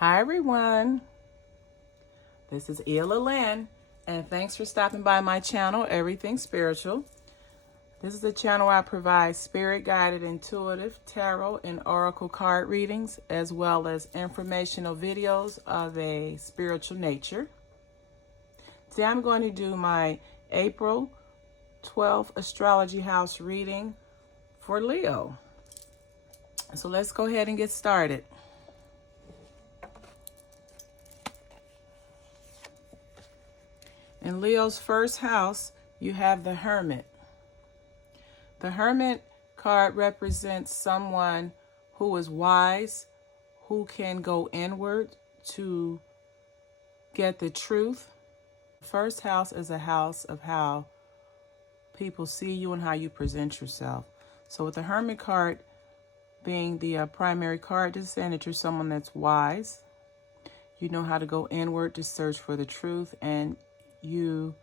Hi everyone, this is Ella Lynn, and thanks for stopping by my channel, Everything Spiritual. This is the channel where I provide spirit-guided, intuitive, tarot, and oracle card readings, as well as informational videos of a spiritual nature. Today I'm going to do my April 12th Astrology House reading for Leo. So let's go ahead and get started. In Leo's first house, you have the Hermit. The Hermit card represents someone who is wise, who can go inward to get the truth. The first house is a house of how people see you and how you present yourself. So with the Hermit card being the primary card, this is saying that you're someone that's wise. You know how to go inward to search for the truth, and you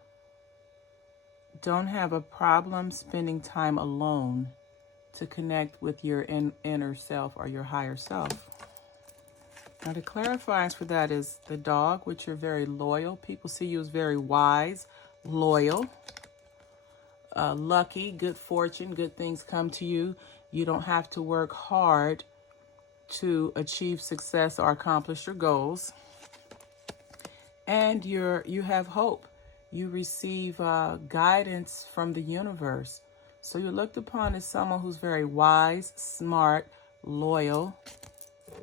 don't have a problem spending time alone to connect with your inner self or your higher self. Now the clarifiers for that is the dog, which you're very loyal. People see you as very wise, loyal, lucky, good fortune, good things come to you. You don't have to work hard to achieve success or accomplish your goals. And you have hope. You receive guidance from the universe. So you're looked upon as someone who's very wise, smart, loyal,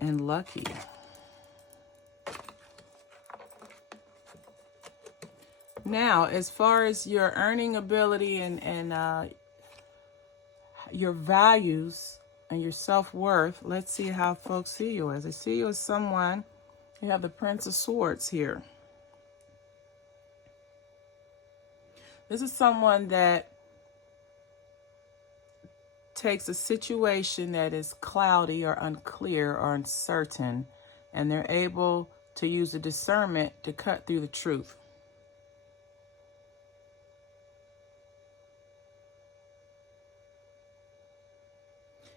and lucky. Now, as far as your earning ability and your values and your self-worth, let's see how folks see you as. They see you as someone, you have the Prince of Swords here. This is someone that takes a situation that is cloudy or unclear or uncertain, and they're able to use the discernment to cut through the truth.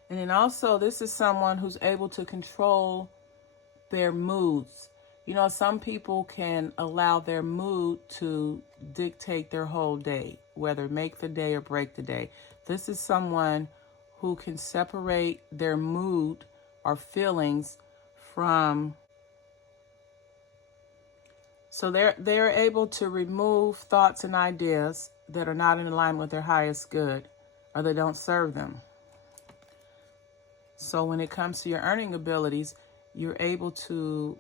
And then also, this is someone who's able to control their moods. You know, some people can allow their mood to dictate their whole day, whether make the day or break the day. This is someone who can separate their mood or feelings from, so they're able to remove thoughts and ideas that are not in alignment with their highest good, or they don't serve them. So when it comes to your earning abilities, you're able to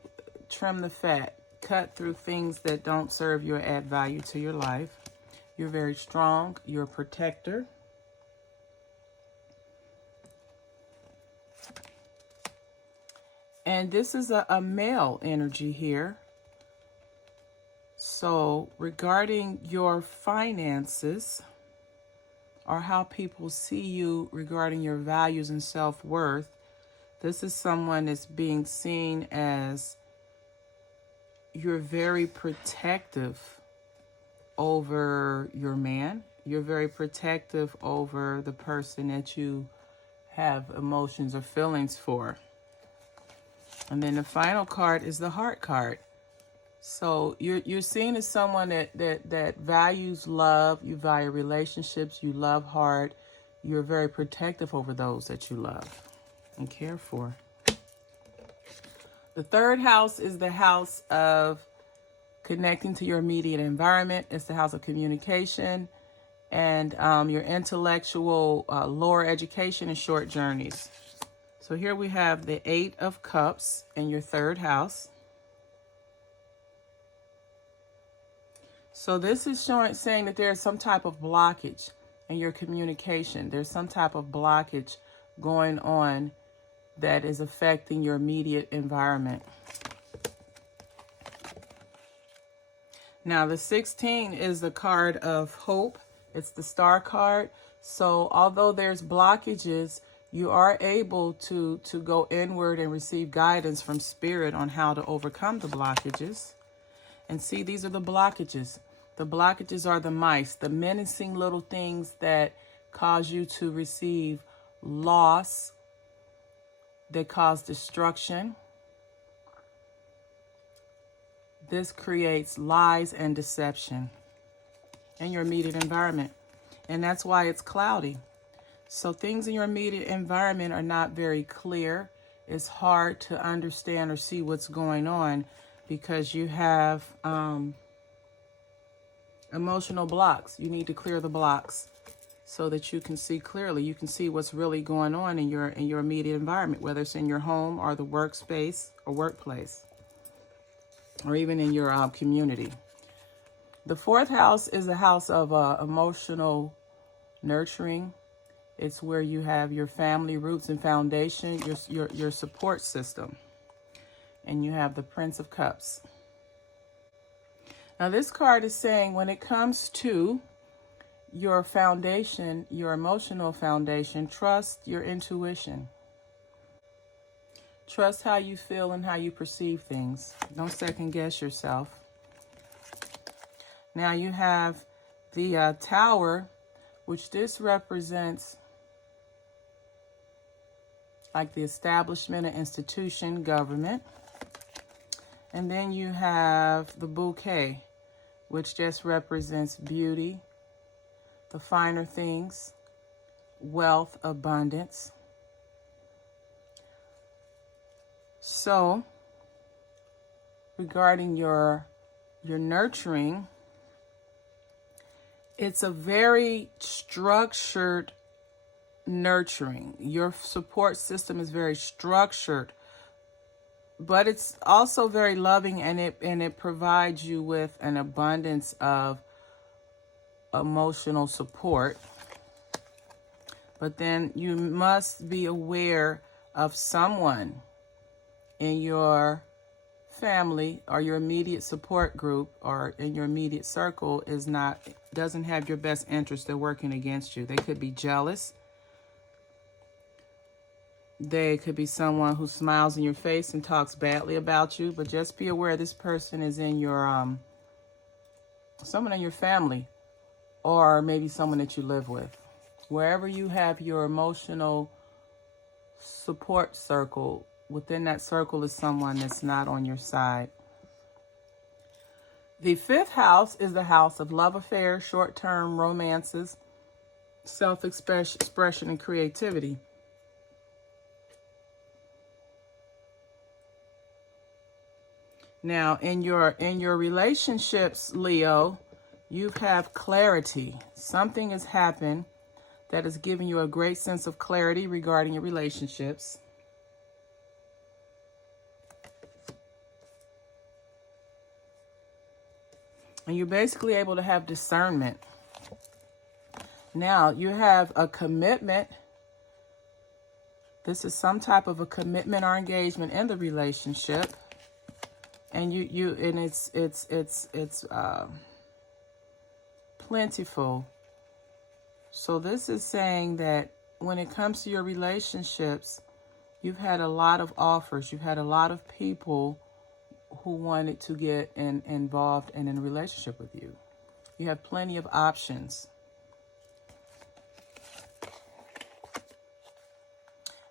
trim the fat, cut through things that don't serve you or add value to your life. You're very strong. You're a protector. And this is a male energy here. So regarding your finances, or how people see you regarding your values and self-worth, this is someone that's being seen as you're very protective over your man. You're very protective over the person that you have emotions or feelings for. And then the final card is the Heart card. So you're seen as someone that values love, you value relationships, you love hard, you're very protective over those that you love and care for. The third house is the house of connecting to your immediate environment. It's the house of communication and your intellectual lower education and short journeys. So here we have the Eight of Cups in your third house. So this is saying that there's some type of blockage in your communication. There's some type of blockage going on that is affecting your immediate environment. Now the 16 is the card of hope. It's the Star card. So although there's blockages, you are able to go inward and receive guidance from Spirit on how to overcome the blockages. And see, these are the blockages. The blockages are the mice, the menacing little things that cause you to receive loss, that cause destruction, this creates lies and deception in your immediate environment. And that's why it's cloudy. So things in your immediate environment are not very clear. It's hard to understand or see what's going on because you have emotional blocks. You need to clear the blocks so that you can see clearly. You can see what's really going on in your immediate environment, whether it's in your home or the workspace or workplace, or even in your community. The 4th house is the house of emotional nurturing. It's where you have your family roots and foundation, your support system. And you have the Prince of Cups. Now this card is saying when it comes to your foundation, your emotional foundation, trust your intuition. Trust how you feel and how you perceive things. Don't second guess yourself. Now you have the Tower, which this represents like the establishment, an institution, government. And then you have the Bouquet, which just represents beauty, the finer things, wealth, abundance. So, regarding your nurturing, it's a very structured nurturing. Your support system is very structured, but it's also very loving, and it provides you with an abundance of emotional support. But then you must be aware of someone in your family or your immediate support group or in your immediate circle doesn't have your best interest. They're working against you. They could be jealous. They could be someone who smiles in your face and talks badly about you, but just be aware this person is in your someone in your family, or maybe someone that you live with. Wherever you have your emotional support circle, within that circle is someone that's not on your side. The 5th house is the house of love affairs, short-term romances, self-expression, and creativity. Now, in your relationships, Leo, you have clarity. Something has happened that has given you a great sense of clarity regarding your relationships. And you're basically able to have discernment. Now, you have a commitment. This is some type of a commitment or engagement in the relationship. And it's plentiful. So this is saying that when it comes to your relationships, you've had a lot of offers. You've had a lot of people who wanted to get involved and in a relationship with you. You have plenty of options.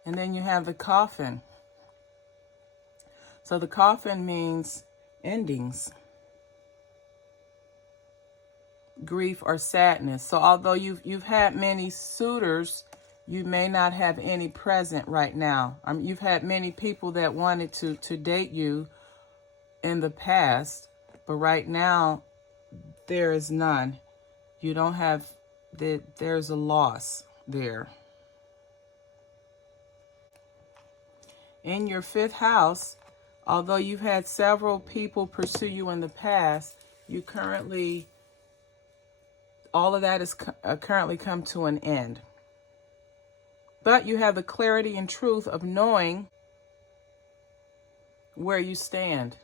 And then you have the Coffin. So the Coffin means endings, grief or sadness. So although you've had many suitors, you may not have any present right now. You've had many people that wanted to date you in the past, but right now there is none. You don't have there's a loss there. In your 5th house, although you've had several people pursue you in the past, you currently, all of that is currently come to an end. But you have the clarity and truth of knowing where you stand.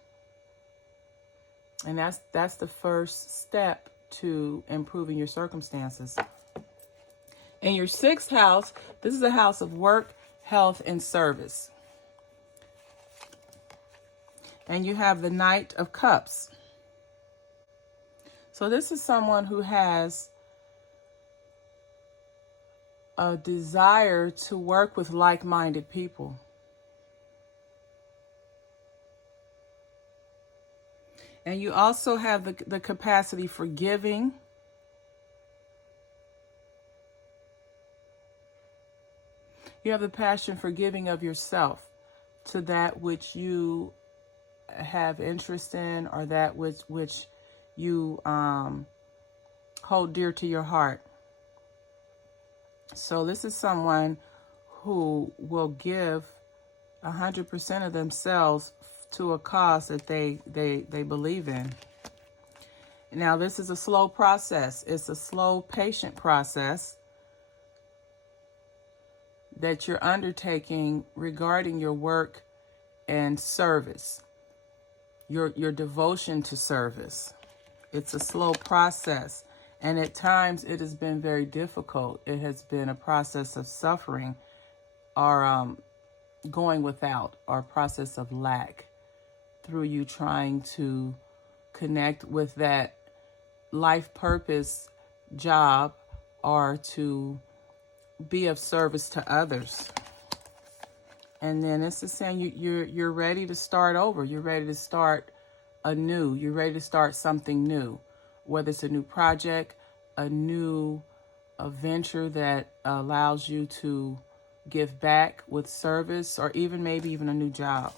And that's the first step to improving your circumstances. In your 6th house, this is a house of work, health, and service. And you have the Knight of Cups. So this is someone who has a desire to work with like-minded people. And you also have the capacity for giving. You have the passion for giving of yourself to that which you have interest in, or that which you hold dear to your heart. So this is someone who will give 100% of themselves to a cause that they believe in. Now, this is a slow process. It's a slow, patient process that you're undertaking regarding your work and service, your devotion to service. It's a slow process, and at times it has been very difficult. It has been a process of suffering, or going without, or a process of lack, through you trying to connect with that life purpose job, or to be of service to others. And then it's just saying you're ready to start over. You're ready to start anew. You're ready to start something new, whether it's a new project, a new venture that allows you to give back with service, or maybe even a new job.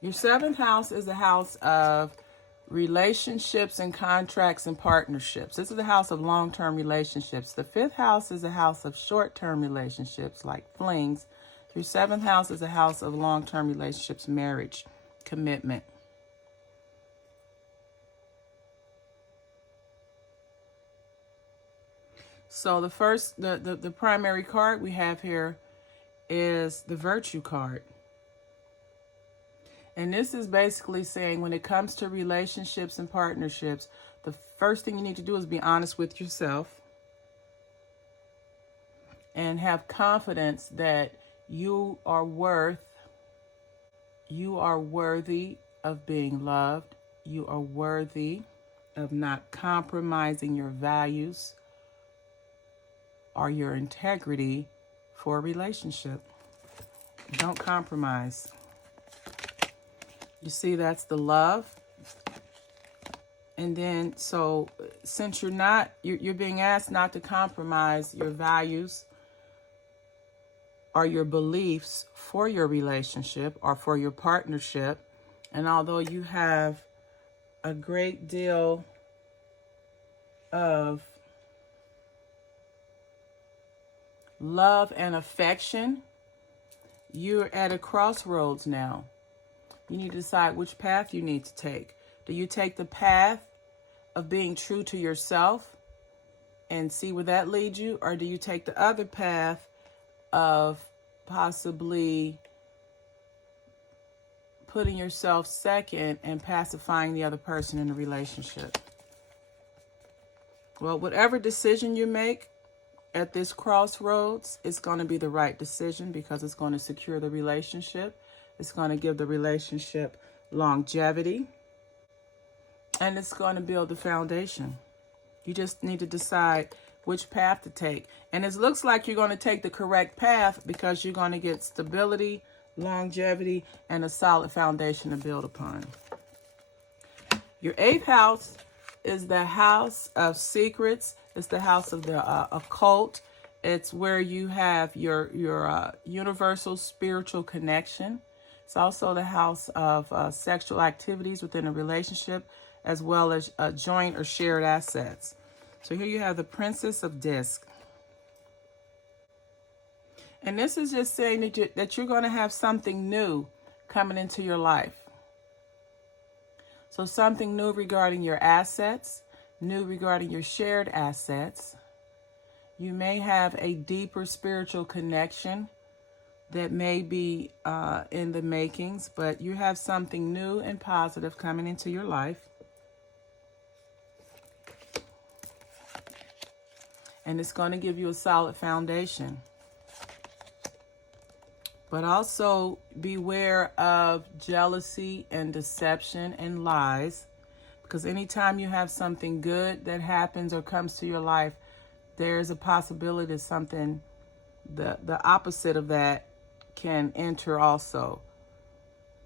Your 7th house is a house of relationships and contracts and partnerships. This is the house of long-term relationships. The 5th house is a house of short-term relationships, like flings. Your 7th house is a house of long-term relationships, marriage, commitment. So the primary card we have here is the Virtue card. And this is basically saying, when it comes to relationships and partnerships, the first thing you need to do is be honest with yourself and have confidence that you are worthy of being loved. You are worthy of not compromising your values or your integrity for a relationship. Don't compromise. You see, that's the love. And then, so since you're being asked not to compromise your values or your beliefs for your relationship or for your partnership, and although you have a great deal of love and affection, you're at a crossroads now. You need to decide which path you need to take. Do you take the path of being true to yourself and see where that leads you? Or do you take the other path of possibly putting yourself second and pacifying the other person in the relationship? Well, whatever decision you make at this crossroads, it's going to be the right decision, because it's going to secure the relationship. It's going to give the relationship longevity, and it's going to build the foundation. You just need to decide which path to take. And it looks like you're going to take the correct path, because you're going to get stability, longevity, and a solid foundation to build upon. Your 8th house is the house of secrets. It's the house of the occult. It's where you have your universal spiritual connection. It's also the house of sexual activities within a relationship, as well as joint or shared assets. So here you have the Princess of Disc. And this is just saying that you're going to have something new coming into your life. So something new regarding your assets, new regarding your shared assets. You may have a deeper spiritual connection that may be in the makings, but you have something new and positive coming into your life. And it's going to give you a solid foundation. But also beware of jealousy and deception and lies, because anytime you have something good that happens or comes to your life, there's a possibility that something, the opposite of that, can enter also.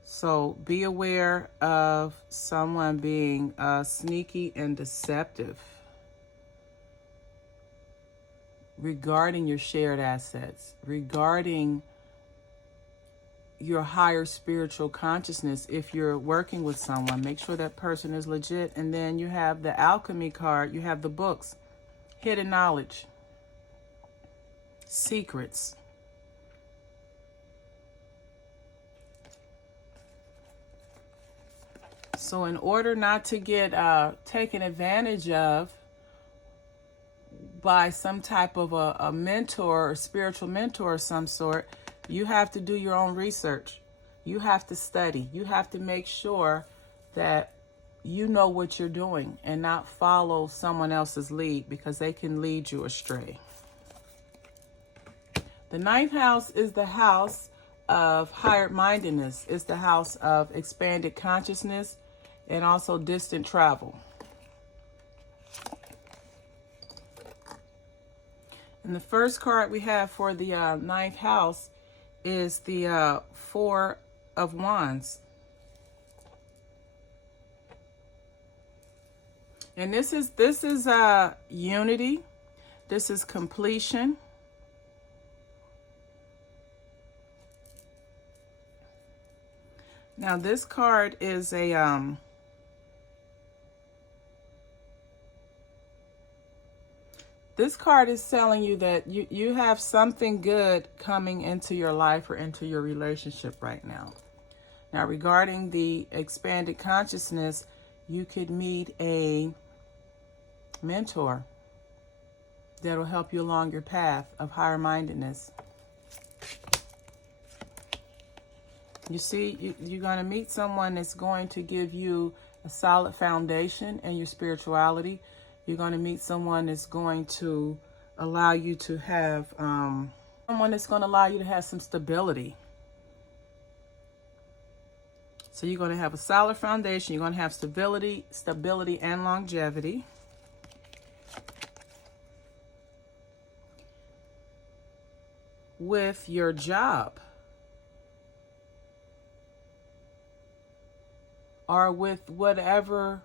So be aware of someone being sneaky and deceptive regarding your shared assets, regarding your higher spiritual consciousness. If you're working with someone, make sure that person is legit. And then you have the alchemy card. You have the books, hidden knowledge, secrets. So in order not to get taken advantage of by some type of a mentor or spiritual mentor of some sort, you have to do your own research. You have to study. You have to make sure that you know what you're doing and not follow someone else's lead, because they can lead you astray. The ninth house is the house of higher mindedness. It's the house of expanded consciousness and also distant travel. And the first card we have for the ninth house is the Four of Wands. And this is unity. This is completion. Now this card is a this card is telling you that you have something good coming into your life or into your relationship right now. Now, regarding the expanded consciousness, you could meet a mentor that will help you along your path of higher mindedness. You see, you're going to meet someone that's going to give you a solid foundation in your spirituality. You're going to meet someone that's going to allow you to have, someone that's going to allow you to have some stability. So you're going to have a solid foundation. You're going to have stability and longevity. With your job, or with whatever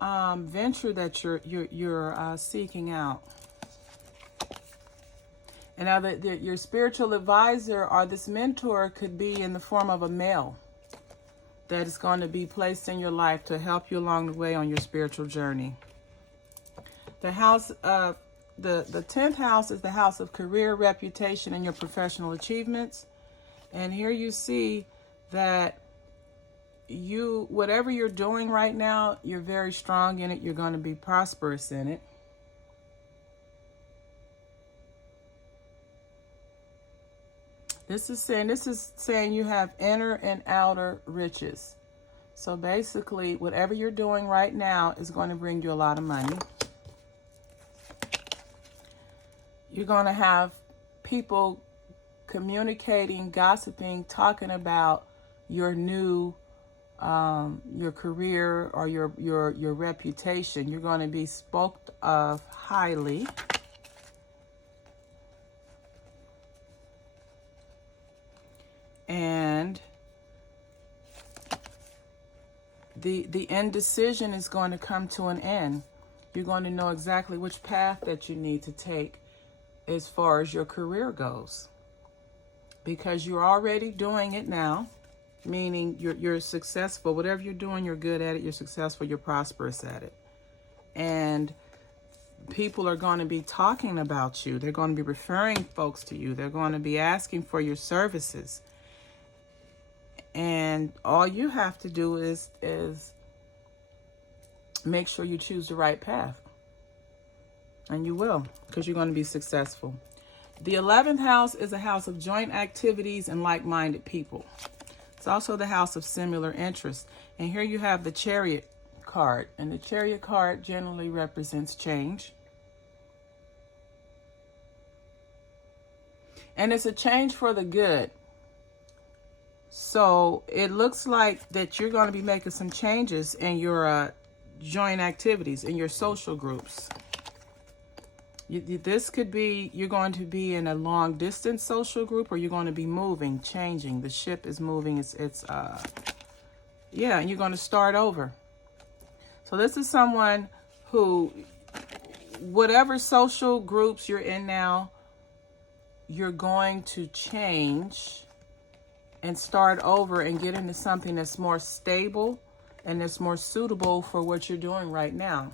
venture that you're seeking out. And now that your spiritual advisor or this mentor could be in the form of a male that is going to be placed in your life to help you along the way on your spiritual journey. The house of the 10th house is the house of career, reputation, and your professional achievements. And here you see that whatever you're doing right now, you're very strong in it. You're going to be prosperous in it. This is saying you have inner and outer riches. So basically, whatever you're doing right now is going to bring you a lot of money. You're going to have people communicating, gossiping, talking about your new your career or your reputation. You're going to be spoken of highly. And the indecision is going to come to an end. You're going to know exactly which path that you need to take as far as your career goes, because you're already doing it now, meaning you're successful. Whatever you're doing, you're good at it, you're successful, you're prosperous at it. And people are going to be talking about you. They're going to be referring folks to you. They're going to be asking for your services. And all you have to do is make sure you choose the right path. And you will, because you're going to be successful. The 11th house is a house of joint activities and like-minded people. It's also the house of similar interests. And here you have the Chariot card. And the Chariot card generally represents change. And it's a change for the good. So it looks like that you're going to be making some changes in your joint activities, in your social groups. This could be you're going to be in a long distance social group, or you're going to be moving, changing. The ship is moving. Yeah, and you're going to start over. So this is someone who, whatever social groups you're in now, you're going to change and start over and get into something that's more stable and that's more suitable for what you're doing right now.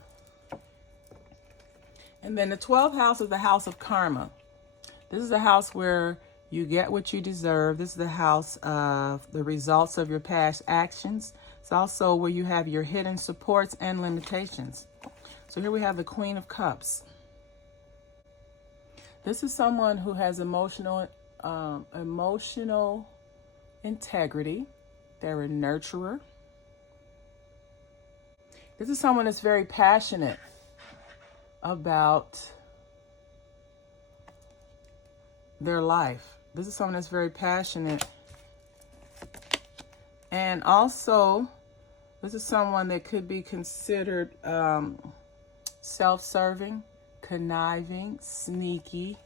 And then the 12th house is the house of karma. This is the house where you get what you deserve. This is the house of the results of your past actions. It's also where you have your hidden supports and limitations. So here we have the Queen of Cups. This is someone who has emotional integrity. They're a nurturer. This is someone that's very passionate about their life. This is someone that's very passionate. And also, this is someone that could be considered self-serving, conniving, sneaky,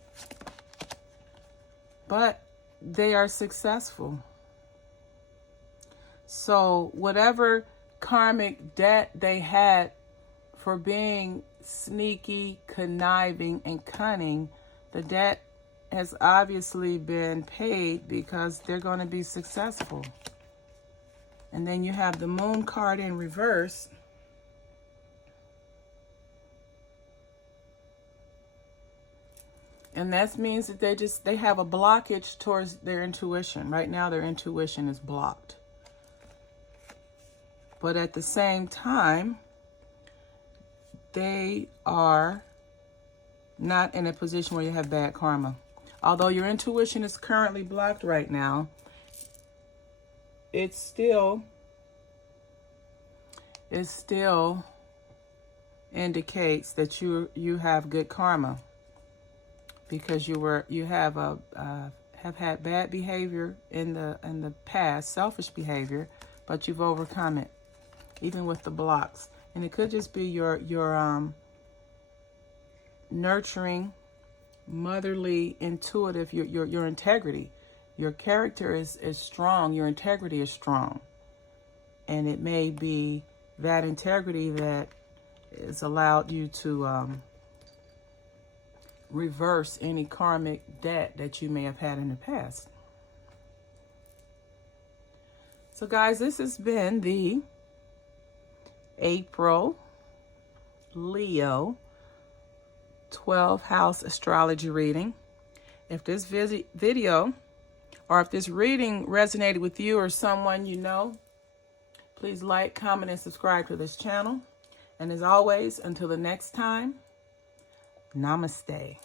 but they are successful. So whatever karmic debt they had for being sneaky, conniving, and cunning, the debt has obviously been paid because they're going to be successful. And then you have the Moon card in reverse. And that means that they have a blockage towards their intuition. Right now, their intuition is blocked. But at the same time, they are not in a position where you have bad karma. Although your intuition is currently blocked right now, it still indicates that you have good karma, because you have had bad behavior in the past, selfish behavior, but you've overcome it, even with the blocks. And it could just be your nurturing, motherly, intuitive, your integrity. Your character is strong. Your integrity is strong. And it may be that integrity that has allowed you to reverse any karmic debt that you may have had in the past. So guys, this has been the April Leo 12th house astrology reading. If this video or if this reading resonated with you or someone you know, please like, comment, and subscribe to this channel. And as always, until the next time, namaste.